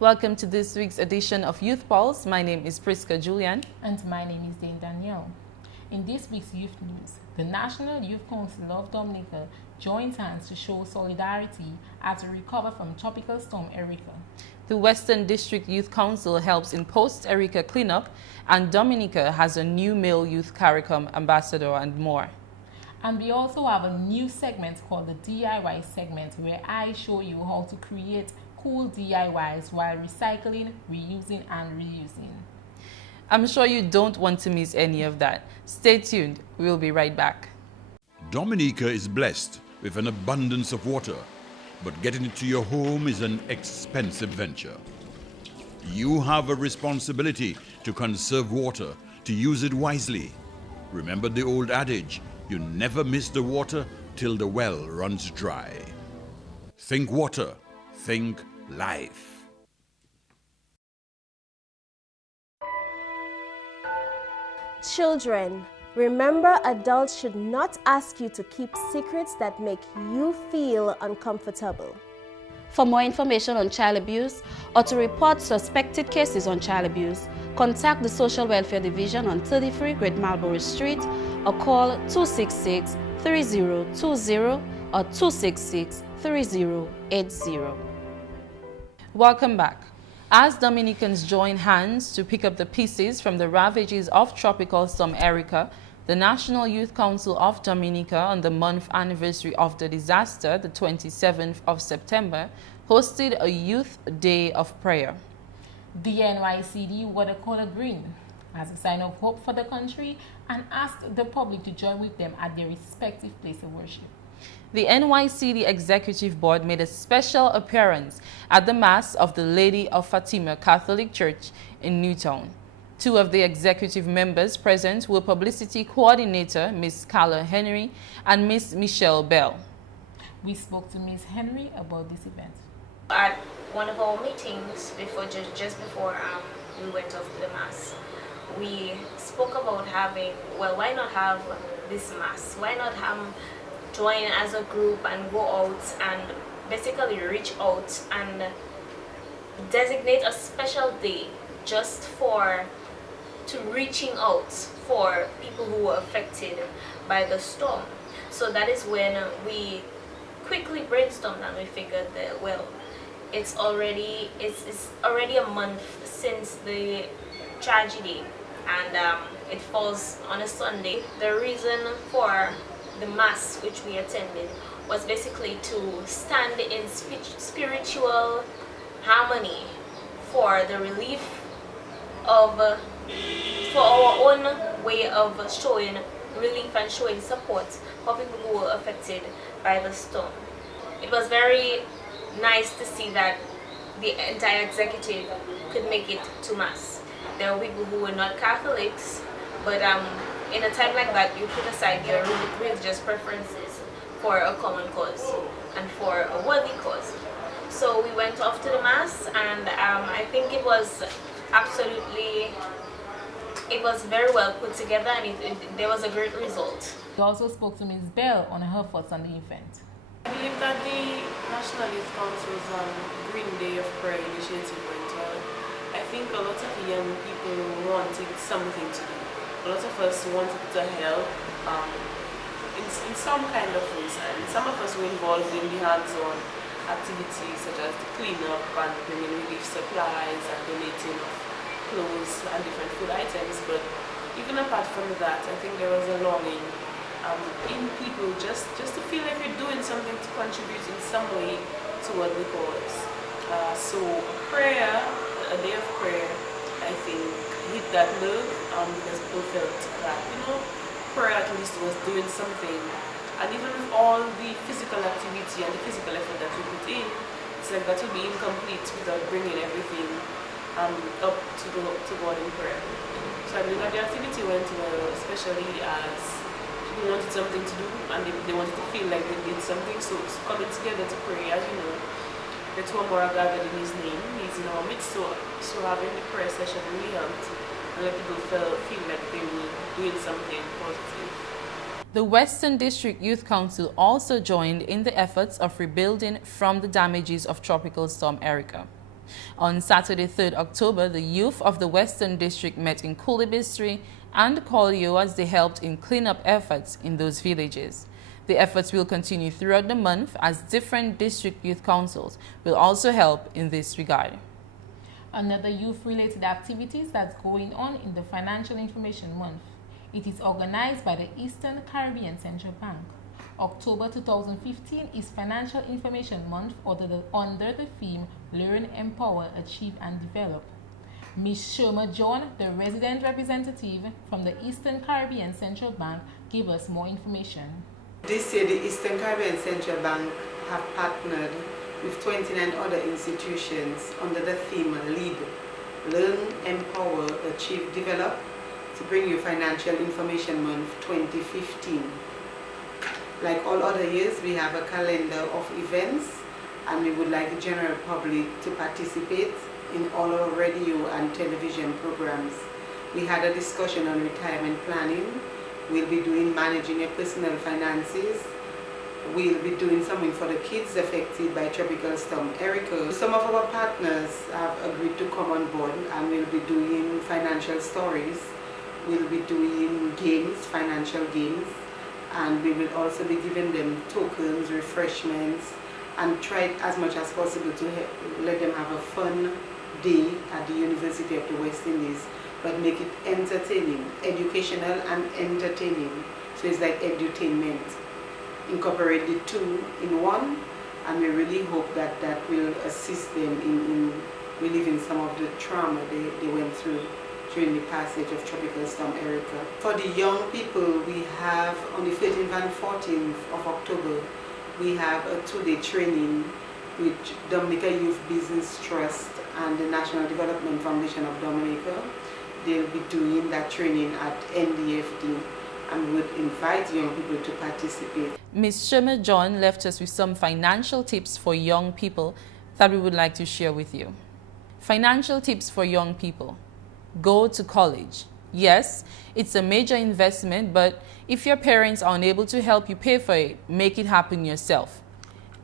Welcome to this week's edition of Youth Pulse. My name is Priska Julian. And my name is Dane Danielle. In this week's youth news, the National Youth Council of Dominica joins hands to show solidarity as we recover from Tropical Storm Erika. The Western District Youth Council helps in post-Erika cleanup, and Dominica has a new male youth CARICOM ambassador and more. And we also have a new segment called the DIY segment, where I show you how to create cool DIYs while recycling, reusing, and reusing. I'm sure you don't want to miss any of that. Stay tuned. We'll be right back. Dominica is blessed with an abundance of water, but getting it to your home is an expensive venture. You have a responsibility to conserve water, to use it wisely. Remember the old adage, you never miss the water till the well runs dry. Think water, think life. Children, remember adults should not ask you to keep secrets that make you feel uncomfortable. For more information on child abuse or to report suspected cases on child abuse, contact the Social Welfare Division on 33 Great Marlborough Street or call 266-3020 or 266-3080. Welcome back. As Dominicans join hands to pick up the pieces from the ravages of Tropical Storm Erika, the National Youth Council of Dominica, on the month anniversary of the disaster, the 27th of September, hosted a Youth Day of Prayer. The NYCD wore the color green as a sign of hope for the country and asked the public to join with them at their respective place of worship. The NYCD Executive Board made a special appearance at the Mass of the Lady of Fatima Catholic Church in Newtown. Two of the executive members present were Publicity Coordinator Ms. Carla Henry and Ms. Michelle Bell. We spoke to Ms. Henry about this event. At one of our meetings, just before we went off to the Mass, we spoke about having, well, why not have this Mass? Why not join as a group and go out and basically reach out and designate a special day just to reaching out for people who were affected by the storm. So that is when we quickly brainstormed and we figured that, well, it's already a month since the tragedy, and it falls on a Sunday. The reason for the Mass which we attended was basically to stand in spiritual harmony for the relief of for our own way of showing relief and showing support for people who were affected by the storm. It was very nice to see that the entire executive could make it to Mass. There were people who were not Catholics, but in a time like that, you put aside your religious preferences for a common cause and for a worthy cause. So we went off to the Mass, and I think it was very well put together, and there was a great result. We also spoke to Ms. Bell on her thoughts on the event. I believe that the National Youth Council's Green Day of Prayer initiative went well. I think a lot of young people wanted something to do. A lot of us wanted to help in some kind of ways, and some of us were involved in the hands-on activities such as the cleanup and bringing relief supplies and donating clothes and different food items. But even apart from that, I think there was a longing in people just to feel like you're doing something to contribute in some way toward the cause. So prayer, a day of prayer, I think hit that nerve because people felt that, prayer at least was doing something. And even with all the physical activity and the physical effort that we put in, it's like that will be incomplete without bringing everything up to God in prayer. So I believe that the activity went well, especially as people wanted something to do and they wanted to feel like they did something. So coming together to pray, as you know, the two or more are gathered in His name, He's in our midst. So having the prayer session really helped and let people feel like they were doing something positive. The Western District Youth Council also joined in the efforts of rebuilding from the damages of Tropical Storm Erika. On Saturday, 3rd October, the youth of the Western District met in Kulibistri and Kolio as they helped in cleanup efforts in those villages. The efforts will continue throughout the month as different district youth councils will also help in this regard. Another youth-related activities that's going on in the Financial Information Month. It is organized by the Eastern Caribbean Central Bank. October 2015 is Financial Information Month under the theme Learn, Empower, Achieve and Develop. Ms. Sherma John, the resident representative from the Eastern Caribbean Central Bank, gave us more information. This year, the Eastern Caribbean Central Bank have partnered with 29 other institutions under the theme LEAD, Learn, Empower, Achieve, Develop, to bring you Financial Information Month 2015. Like all other years, we have a calendar of events, and we would like the general public to participate in all our radio and television programs. We had a discussion on retirement planning. We'll be doing managing your personal finances. We'll be doing something for the kids affected by Tropical Storm Erica. Some of our partners have agreed to come on board, and we'll be doing financial stories. We'll be doing games, financial games, and we will also be giving them tokens, refreshments, and try as much as possible to let them have a fun day at the University of the West Indies, but make it entertaining, educational and entertaining. So it's like edutainment. Incorporate the two in one, and we really hope that that will assist them in relieving some of the trauma they went through during the passage of Tropical Storm Erica. For the young people, we have on the 13th and 14th of October, we have a two-day training with Dominica Youth Business Trust and the National Development Foundation of Dominica. They'll be doing that training at NDFD, and would invite young people to participate. Ms. Sherma John left us with some financial tips for young people that we would like to share with you. Financial tips for young people. Go to college. Yes, it's a major investment, but if your parents are unable to help you pay for it, make it happen yourself.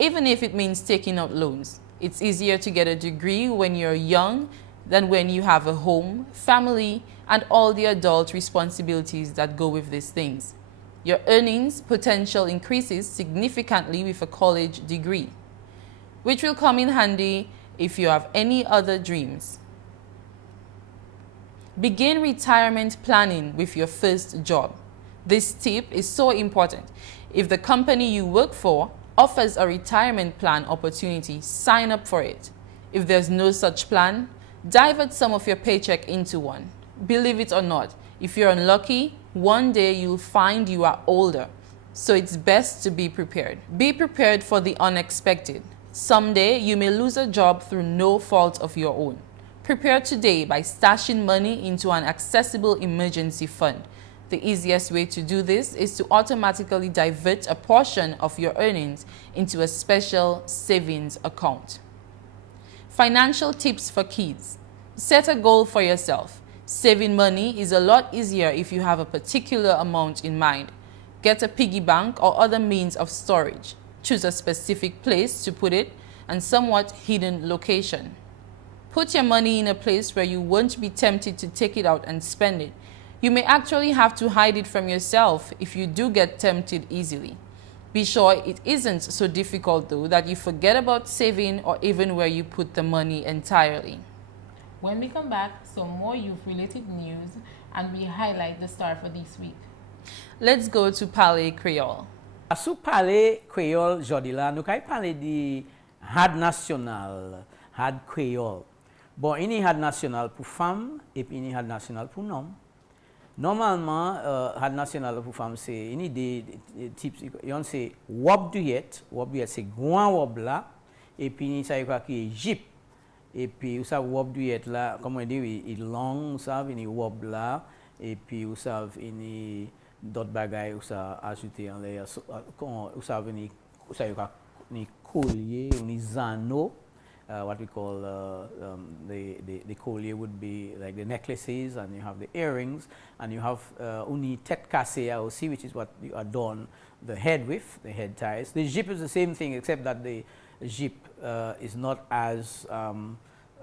Even if it means taking out loans. It's easier to get a degree when you're young than when you have a home, family, and all the adult responsibilities that go with these things. Your earnings potential increases significantly with a college degree, which will come in handy if you have any other dreams. Begin retirement planning with your first job. This tip is so important. If the company you work for offers a retirement plan opportunity, sign up for it. If there's no such plan, divert some of your paycheck into one. Believe it or not, if you're unlucky, one day you'll find you are older. So it's best to be prepared. Be prepared for the unexpected. Someday you may lose a job through no fault of your own. Prepare today by stashing money into an accessible emergency fund. The easiest way to do this is to automatically divert a portion of your earnings into a special savings account. Financial tips for kids. Set a goal for yourself. Saving money is a lot easier if you have a particular amount in mind. Get a piggy bank or other means of storage. Choose a specific place to put it and somewhat hidden location. Put your money in a place where you won't be tempted to take it out and spend it. You may actually have to hide it from yourself if you do get tempted easily. Be sure it isn't so difficult though that you forget about saving or even where you put the money entirely. When we come back, some more youth-related news, and we highlight the star for this week. Let's go to Palais Creole. Sous Palais Creole jodi la, nous kay parler di had national, had Creole. Bon, ini had national pour femmes et puis ini had national pour hommes. Normalement, had national pour femmes c'est ini des types, yon c'est wob duyet c'est grand wob là, et puis ini ça y quoi qui est jeep. Et puis, vous savez, wob duyet là, comme on dit, il long, vous savez, il wob là, et puis, vous savez, il d'autres bagailles, vous savez, ajouter en l'air, vous savez, il collier, il zano, what we call the collier would be like the necklaces, and you have the earrings, and you have uni tête cassée aussi, which is what you adorn the head with, the head ties. The jeep is the same thing, except that the jeep is not as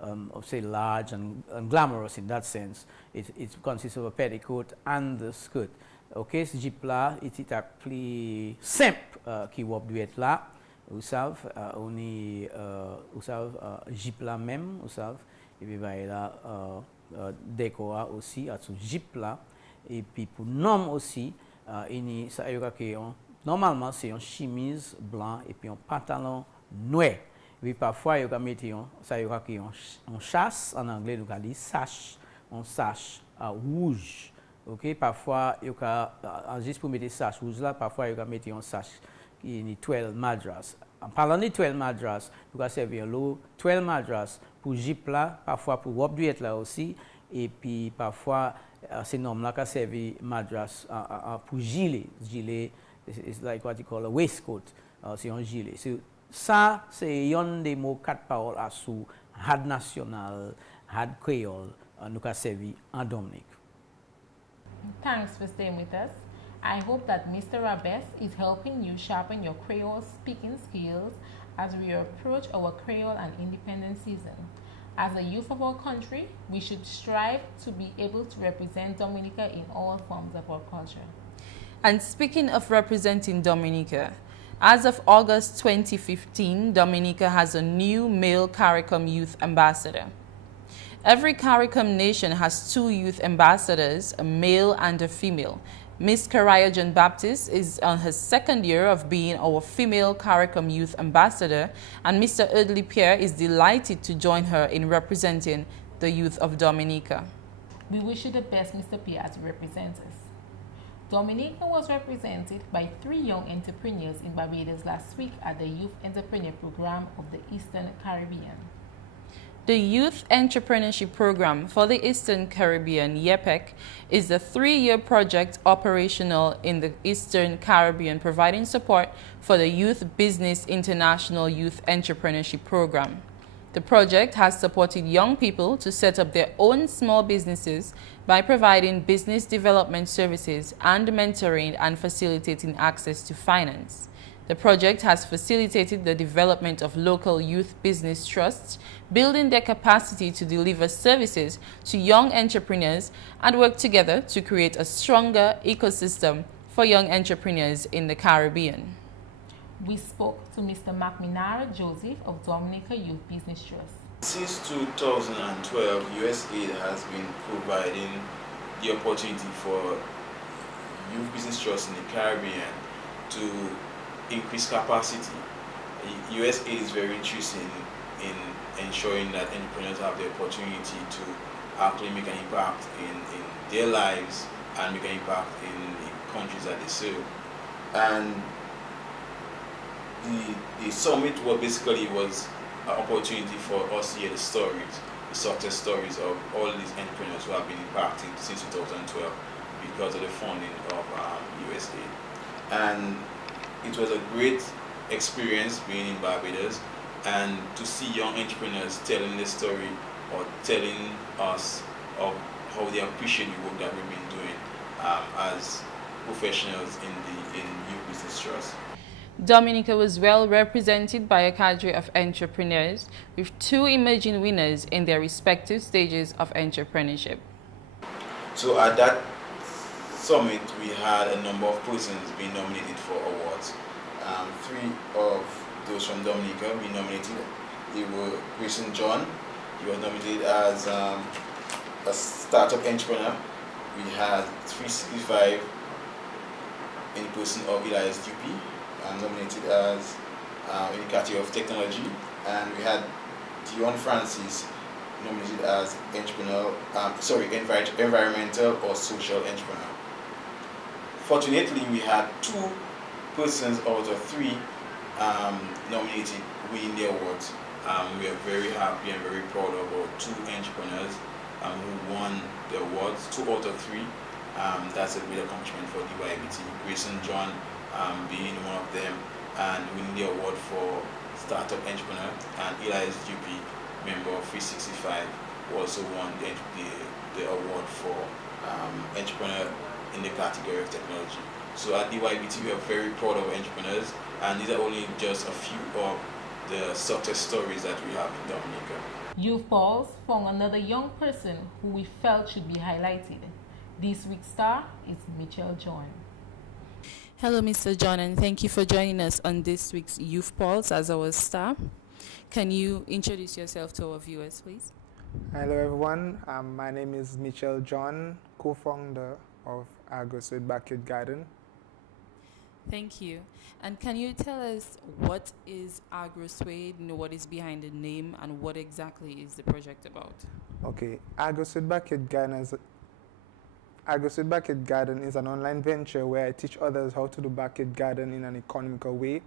of say large and glamorous in that sense. It consists of a petticoat and the skirt. Okay, ce jeep là, il est appelé simple qui wap duet là. Vous savez, on est, vous savez, jeep là même, vous savez, et puis bah là, décor aussi à ce jeep là. Et puis pour nom aussi, il ça y a normalement c'est une chemise blanc et puis un pantalon noir. Et puis parfois il y a mettre ça y a un chasse en anglais nous dit sash, un sash rouge. OK, parfois il y a juste pour mettre sash rouge là, parfois il y a mettre un sash qui est 12 madras. En parlant de 12 madras, nous avons servir l'eau 12 madras pour jeep là, parfois pour wop duet là aussi et puis parfois ces noms-là qui servent madras pour gilet. Gilet, it's like what you call a waistcoat. C'est un gilet. Ça, c'est un des mots 4 paroles à sous had national, had créole, nous avons servi en Dominique. Thanks for staying with us. I hope that Mr. Rabes is helping you sharpen your Creole speaking skills as we approach our Creole and independence season. As a youth of our country, we should strive to be able to represent Dominica in all forms of our culture. And speaking of representing Dominica, as of August 2015, Dominica has a new male CARICOM youth ambassador. Every CARICOM nation has 2 youth ambassadors, a male and a female. Miss Karaya John Baptist is on her 2nd year of being our female CARICOM youth ambassador, and Mr. Eardley Pierre is delighted to join her in representing the youth of Dominica. We wish you the best, Mr. Pierre, as you represent us. Dominica was represented by 3 young entrepreneurs in Barbados last week at the Youth Entrepreneur Program of the Eastern Caribbean. The Youth Entrepreneurship Program for the Eastern Caribbean, YEPEC, is a 3-year project operational in the Eastern Caribbean, providing support for the Youth Business International Youth Entrepreneurship Program. The project has supported young people to set up their own small businesses by providing business development services and mentoring and facilitating access to finance. The project has facilitated the development of local youth business trusts, building their capacity to deliver services to young entrepreneurs and work together to create a stronger ecosystem for young entrepreneurs in the Caribbean. We spoke to Mr. McMinara Joseph of Dominica Youth Business Trust. Since 2012, USAID has been providing the opportunity for youth business trusts in the Caribbean to increase capacity. USAID is very interested in ensuring that entrepreneurs have the opportunity to actually make an impact in their lives and make an impact in the countries that they serve. And the summit was an opportunity for us to hear the stories, the success stories of all these entrepreneurs who have been impacted since 2012 because of the funding of USAID. And it was a great experience being in Barbados and to see young entrepreneurs telling the story or telling us of how they appreciate the work that we've been doing as professionals in Youth Business Trust. Dominica was well represented by a cadre of entrepreneurs, with 2 emerging winners in their respective stages of entrepreneurship. So at that summit, we had a number of persons being nominated for awards. 3 of those from Dominica we nominated. They were Grayson John. He was nominated as a startup entrepreneur. We had 365 in the person of Elias Dupuy, nominated as in the category of technology, and we had Dion Francis nominated as environmental or social entrepreneur. Fortunately, we had 2 persons out of 3 nominated winning the awards. We are very happy and very proud of our 2 entrepreneurs who won the awards, 2 out of 3. That's a great accomplishment for DYBT. Grayson John being one of them and winning the award for Startup Entrepreneur, and Elias Dupuy, member of 365, who also won the award for Entrepreneur in the category of technology. So at DYBT we are very proud of entrepreneurs, and these are only just a few of the success stories that we have in Dominica. Youth Pulse found another young person who we felt should be highlighted. This week's star is Mitchell John. Hello, Mr. John, and thank you for joining us on this week's Youth Pulse as our star. Can you introduce yourself to our viewers, please? Hello, everyone. My name is Mitchell John, co-founder of AgroSweat Backyard Garden. Thank you. And can you tell us what is AgroSweat, what is behind the name, and what exactly is the project about? Okay, AgroSweat Backyard Garden is an online venture where I teach others how to do backyard garden in an economical way.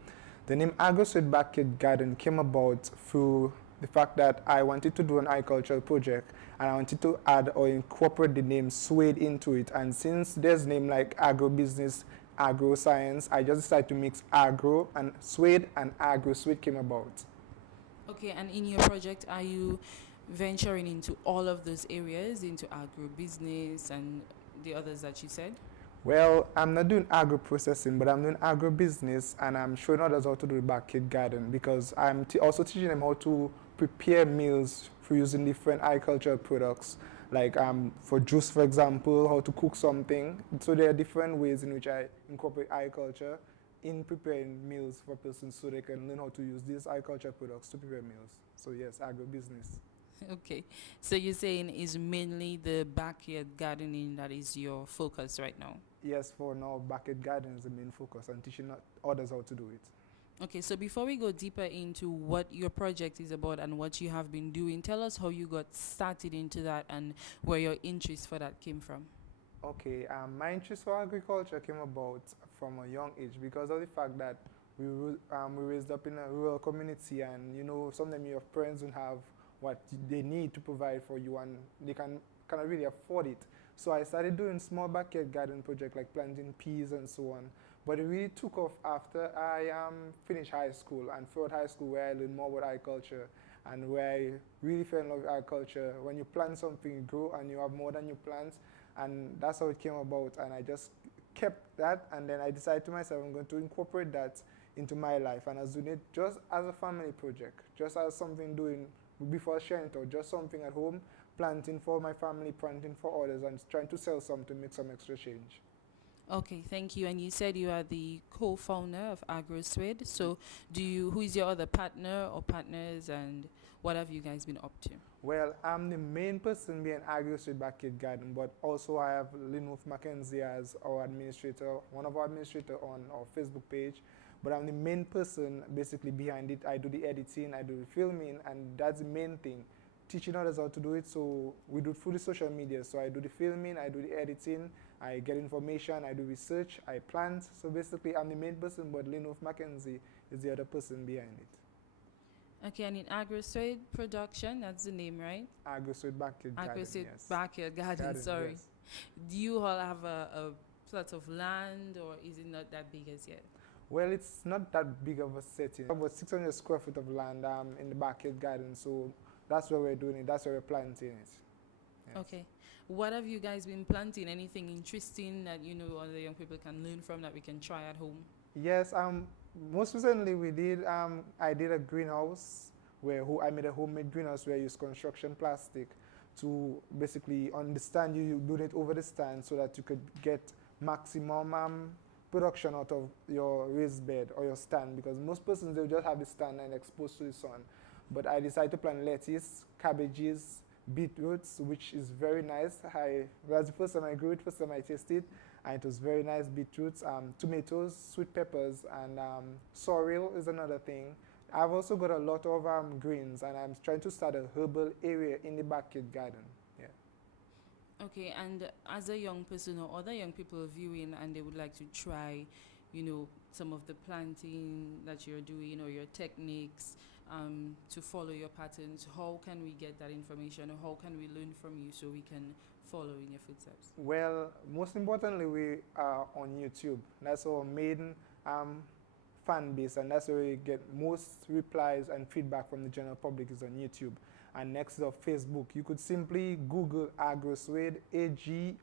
The name AgroSweat Backyard Garden came about through the fact that I wanted to do an agricultural project and I wanted to add or incorporate the name Suede into it. And since there's name like agro-business, agro-science, I just decided to mix agro and Suede, and AgroSweat came about. Okay, and in your project, are you venturing into all of those areas, into agro-business and the others that you said? Well, I'm not doing agro-processing, but I'm doing agro-business, and I'm showing others how to do the backyard garden because I'm also teaching them how to prepare meals for using different agricultural products, like for juice, for example, how to cook something. So there are different ways in which I incorporate agriculture in preparing meals for persons so they can learn how to use these agricultural products to prepare meals. So yes, agro-business. Okay, so you're saying is mainly the backyard gardening that is your focus right now? Yes, for now, backyard gardening is the main focus and teaching others how to do it. Okay, so before we go deeper into what your project is about and what you have been doing, tell us how you got started into that and where your interest for that came from. Okay, my interest for agriculture came about from a young age because of the fact that we raised up in a rural community, and you know, sometimes your parents don't have what they need to provide for you and they cannot really afford it. So I started doing small backyard garden projects like planting peas and so on. But it really took off after I finished high school, and throughout high school where I learned more about agriculture and where I really fell in love with agriculture. When you plant something, you grow and you have more than you plant, and that's how it came about. And I just kept that, and then I decided to myself I'm going to incorporate that into my life, and I was doing it just as a family project, just as something doing before sharing it out, just something at home, planting for my family, planting for others, and trying to sell something, make some extra change. Okay, thank you. And you said you are the co-founder of AgroSweat. So who is your other partner or partners, and what have you guys been up to? Well, I'm the main person behind AgroSweat Backyard Garden, but also I have Linwood Mackenzie as our administrator, one of our administrators on our Facebook page. But I'm the main person basically behind it. I do the editing, I do the filming, and that's the main thing. Teaching others how to do it, so we do it through the social media. So I do the filming, I do the editing, I get information, I do research, I plant. So basically I'm the main person, but Linwood Mackenzie is the other person behind it. Okay, and in AgroSweat production, that's the name, right? AgroSweat Backyard Garden, AgroSweat yes. Backyard Garden, sorry. Yes. Do you all have a plot of land, or is it not that big as yet? Well, it's not that big of a setting. About 600 square feet of land in the backyard garden, so that's where we're doing it. That's where we're planting it. Yes. Okay. What have you guys been planting? Anything interesting that other young people can learn from that we can try at home? Yes. Most recently we did. I did a greenhouse I made a homemade greenhouse where I used construction plastic to basically understand you doing it over the stand so that you could get maximum production out of your raised bed or your stand, because most persons, they'll just have the stand and exposed to the sun. But I decided to plant lettuce, cabbages, beetroots, which is very nice. That's the first time I grew it, first time I tasted, and it was very nice. Beetroots, tomatoes, sweet peppers, and sorrel is another thing. I've also got a lot of greens, and I'm trying to start a herbal area in the backyard garden. Yeah. Okay, and as a young person or other young people are viewing and they would like to try, some of the planting that you're doing or your techniques to follow your patterns, how can we get that information, or how can we learn from you so we can follow in your footsteps? Well, most importantly, we are on YouTube. That's our main fan base, and that's where we get most replies and feedback from the general public is on YouTube. And next is on Facebook. You could simply Google AgroSuede,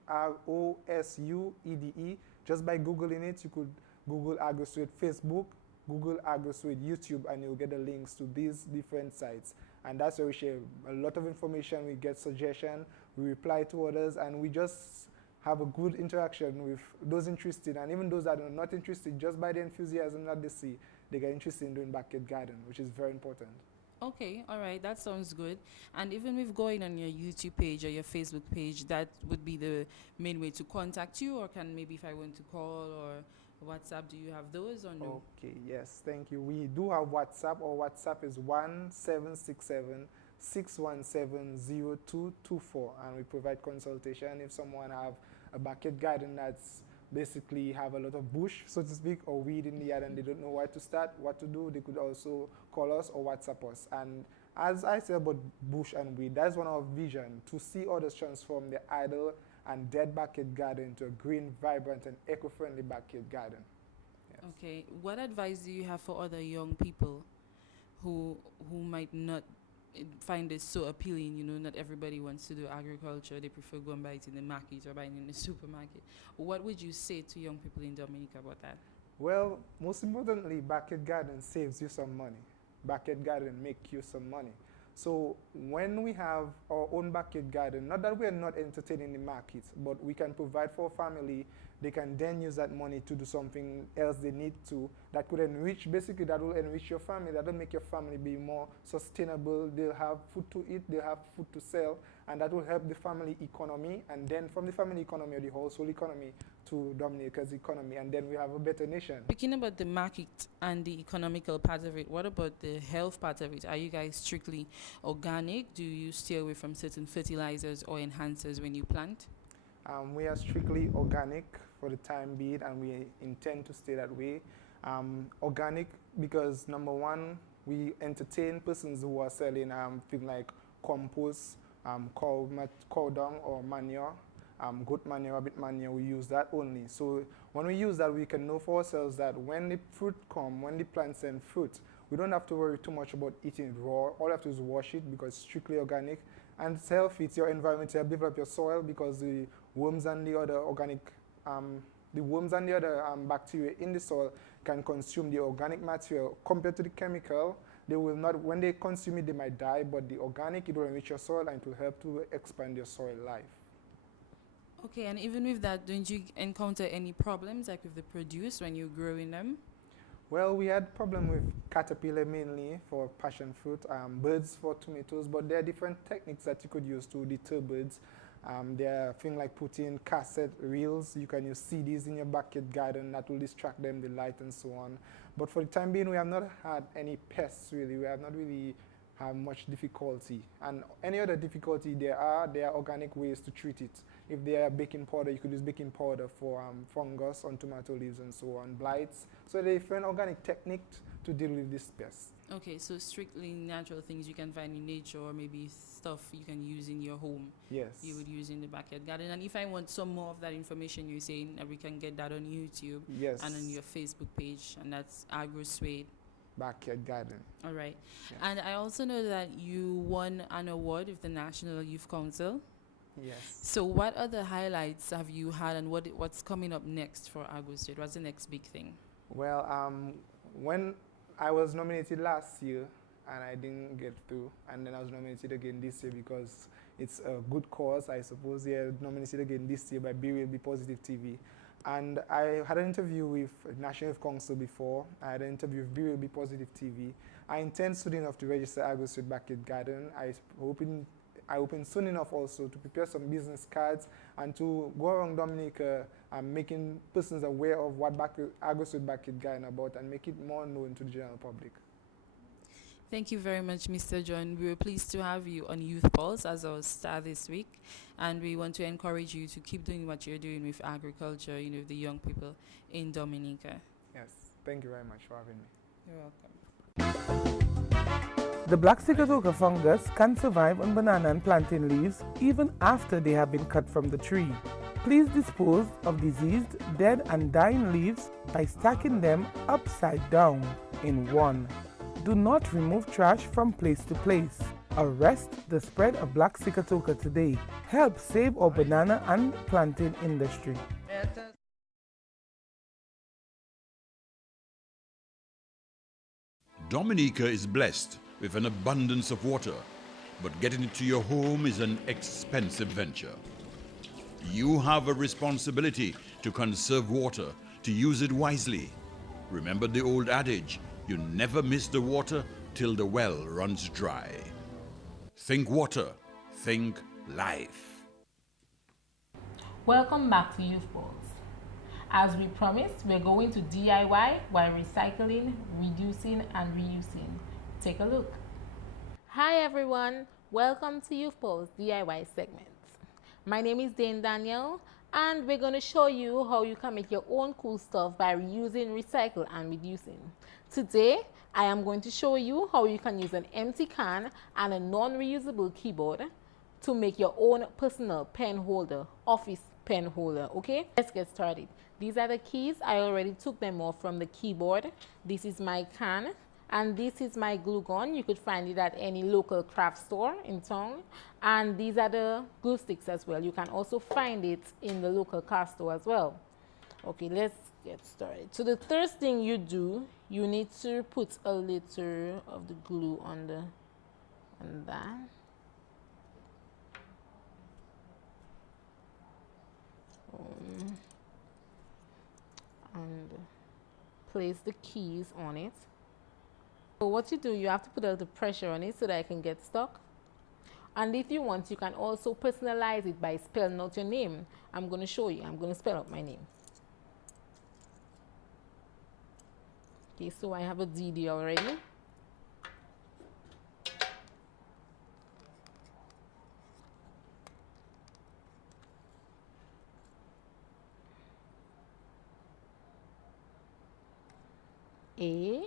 AgroSuede. Just by Googling it, you could Google AgroSuede Facebook, Google AgroSuede YouTube, and you'll get the links to these different sites. And that's where we share a lot of information, we get suggestions, we reply to others, and we just have a good interaction with those interested, and even those that are not interested, just by the enthusiasm that they see, they get interested in doing backyard garden, which is very important. Okay, all right, that sounds good. And even with going on your YouTube page or your Facebook page, that would be the main way to contact you, or can maybe if I want to call or WhatsApp, do you have those or no? Okay, yes, thank you. We do have WhatsApp. Our WhatsApp is 1767-617-0224, and we provide consultation if someone have a backyard garden that's basically have a lot of bush, so to speak, or weed in the yard, and they don't know where to start, what to do. They could also call us or WhatsApp us. And as I say about bush and weed, that's one of our vision, to see others transform their idle and dead backyard garden into a green, vibrant, and eco-friendly backyard garden. Yes. Okay, what advice do you have for other young people who might not find it so appealing? You know, not everybody wants to do agriculture. They prefer going buy it in the market or buying in the supermarket. What would you say to young people in Dominica about that? Well, most importantly, backyard garden saves you some money. Backyard garden make you some money. So when we have our own backyard garden, not that we are not entertaining the market, but we can provide for a family, they can then use that money to do something else they need to, that could enrich, basically that will enrich your family, that will make your family be more sustainable. They'll have food to eat, they'll have food to sell, and that will help the family economy, and then from the family economy or the household economy to Dominica's economy, and then we have a better nation. Speaking about the market and the economical part of it, what about the health part of it? Are you guys strictly organic? Do you stay away from certain fertilizers or enhancers when you plant? We are strictly organic for the time being, and we intend to stay that way. Organic because, number one, we entertain persons who are selling things like compost, cow dung or manure, goat manure, rabbit manure. We use that only. So when we use that, we can know for ourselves that when the fruit come, when the plants send fruit, we don't have to worry too much about eating it raw. All we have to do is wash it because it's strictly organic. And it's healthy, it's your environment, to help develop your soil, because the worms and the other bacteria in the soil can consume the organic material. Compared to the chemical, they will not, when they consume it, they might die, but the organic, it will enrich your soil and it will help to expand your soil life. Okay, and even with that, don't you encounter any problems like with the produce when you're growing them? Well, we had problem with caterpillar mainly for passion fruit, birds for tomatoes, but there are different techniques that you could use to deter birds. There are things like putting cassette reels. You can use CDs in your backyard garden that will distract them, the light and so on. But for the time being, we have not had any pests really. We have not really had much difficulty. And any other difficulty there are organic ways to treat it. If they are baking powder, you could use baking powder for fungus on tomato leaves and so on, blights. So there are different organic techniques to deal with this pest. Okay, so strictly natural things you can find in nature, or maybe stuff you can use in your home. Yes. You would use in the backyard garden. And if I want some more of that information you're saying, we can get that on YouTube. Yes. And on your Facebook page, and that's AgroSuede Backyard Garden. All right. Yeah. And I also know that you won an award with the National Youth Council. Yes. So what other highlights have you had, and what's coming up next for AgroSuede? What's the next big thing? Well, when I was nominated last year and I didn't get through, and then I was nominated again this year because it's a good cause, I suppose. Yeah, nominated again this year by Be Real, Be Positive TV. And I had an interview with National Youth Council before. I had an interview with Be Real, Be Positive TV. I intend soon enough to register AgroSuede Backyard Garden. I open soon enough also to prepare some business cards and to go around Dominica making persons aware of what AgroSuede Backyard Garden about and make it more known to the general public. Thank you very much, Mr. John. We were pleased to have you on Youth Pulse as our star this week, and we want to encourage you to keep doing what you're doing with agriculture, the young people in Dominica. Yes, thank you very much for having me. You're welcome. The black sigatoka fungus can survive on banana and plantain leaves even after they have been cut from the tree. Please dispose of diseased, dead and dying leaves by stacking them upside down in one. Do not remove trash from place to place. Arrest the spread of black sigatoka today. Help save our banana and plantain industry. Dominica is blessed with an abundance of water, but getting it to your home is an expensive venture. You have a responsibility to conserve water, to use it wisely. Remember the old adage, you never miss the water till the well runs dry. Think water, think life. Welcome back to Youth Pulse. As we promised, we're going to DIY while recycling, reducing, and reusing. Take a look. Hi everyone, welcome to Youth Pulse DIY segment. My name is Dane Daniel, and we're going to show you how you can make your own cool stuff by reusing, recycle, and reducing. Today, I am going to show you how you can use an empty can and a non-reusable keyboard to make your own personal pen holder, office pen holder, okay? Let's get started. These are the keys. I already took them off from the keyboard. This is my can, and this is my glue gun. You could find it at any local craft store in town. And these are the glue sticks as well. You can also find it in the local car store as well. Okay, let's get started. So the first thing you do, you need to put a little of the glue on that. And place the keys on it. So what you do, you have to put a little pressure on it so that it can get stuck. And if you want, you can also personalize it by spelling out your name. I'm going to show you. I'm going to spell out my name. Okay, so I have a DD already. A.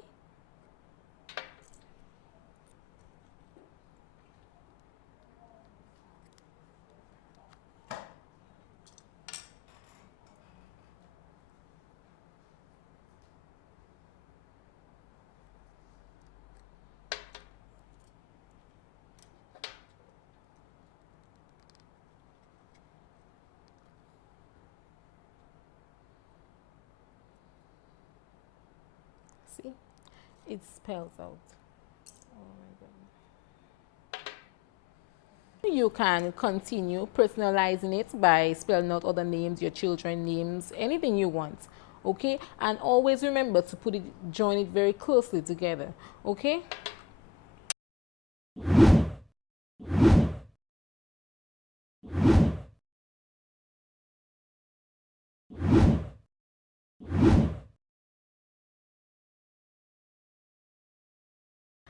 See, it spells out. Oh my God. You can continue personalizing it by spelling out other names, your children names, anything you want. Okay, and always remember to join it very closely together. Okay.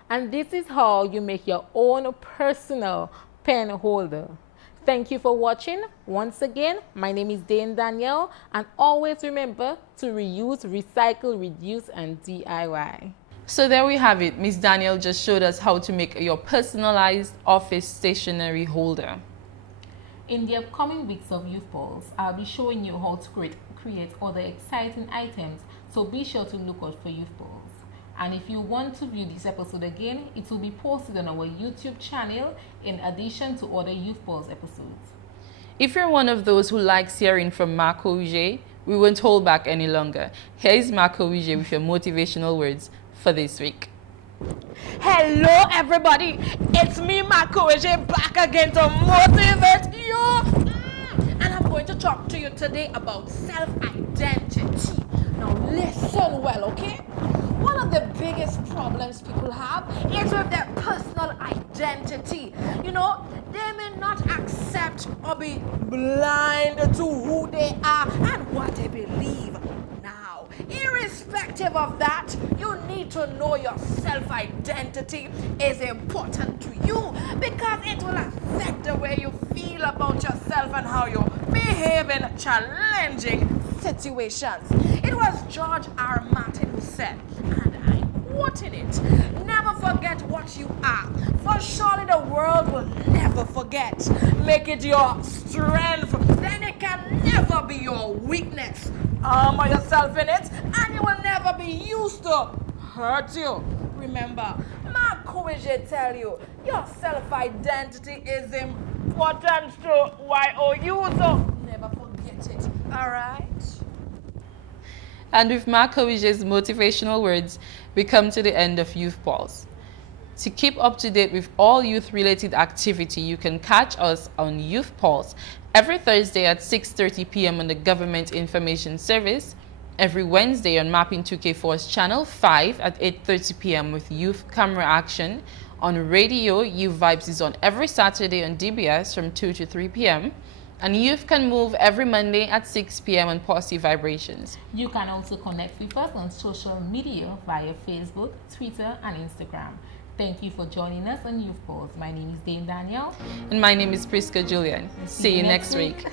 And this is how you make your own personal pen holder. Thank you for watching. Once again, my name is Dane Danielle, and always remember to reuse, recycle, reduce, and DIY. So there we have it. Miss Danielle just showed us how to make your personalized office stationery holder. In the upcoming weeks of Youth Pulse, I'll be showing you how to create other exciting items, so be sure to look out for Youth Pulse. And if you want to view this episode again, it will be posted on our YouTube channel in addition to other Youth Pulse episodes. If you're one of those who likes hearing from Marco Uje, we won't hold back any longer. Here is Marco Uje with your motivational words for this week. Hello everybody, it's me Marco Uje back again to motivate you. And I'm going to talk to you today about self-identity. Now listen well, okay? One of the biggest problems people have is with their personal identity. You know, they may not accept or be blind to who they are and what they believe. Now, irrespective of that, you need to know your self-identity is important to you because it will affect the way you feel about yourself and how you behave in challenging situations. It was George R. Martin who said, and I'm quoting it, "Never forget what you are, for surely the world will never forget. Make it your strength, then it can never be your weakness. Armor yourself in it, and it will never be used to hurt you." Remember, Marco Uje tell you, your self-identity is important to YOU, so never forget it, all right? And with Marco Uje's motivational words, we come to the end of Youth Pulse. To keep up to date with all youth-related activity, you can catch us on Youth Pulse every Thursday at 6:30 p.m. on the Government Information Service, every Wednesday on Mapping 2K4's Channel 5 at 8:30 p.m. with Youth Camera Action. On radio, Youth Vibes is on every Saturday on DBS from 2 to 3 p.m. And Youth Can Move every Monday at 6 p.m. on Positive Vibrations. You can also connect with us on social media via Facebook, Twitter, and Instagram. Thank you for joining us on Youth Pulse. My name is Dame Danielle. And my name is Priska Julian. See you next week.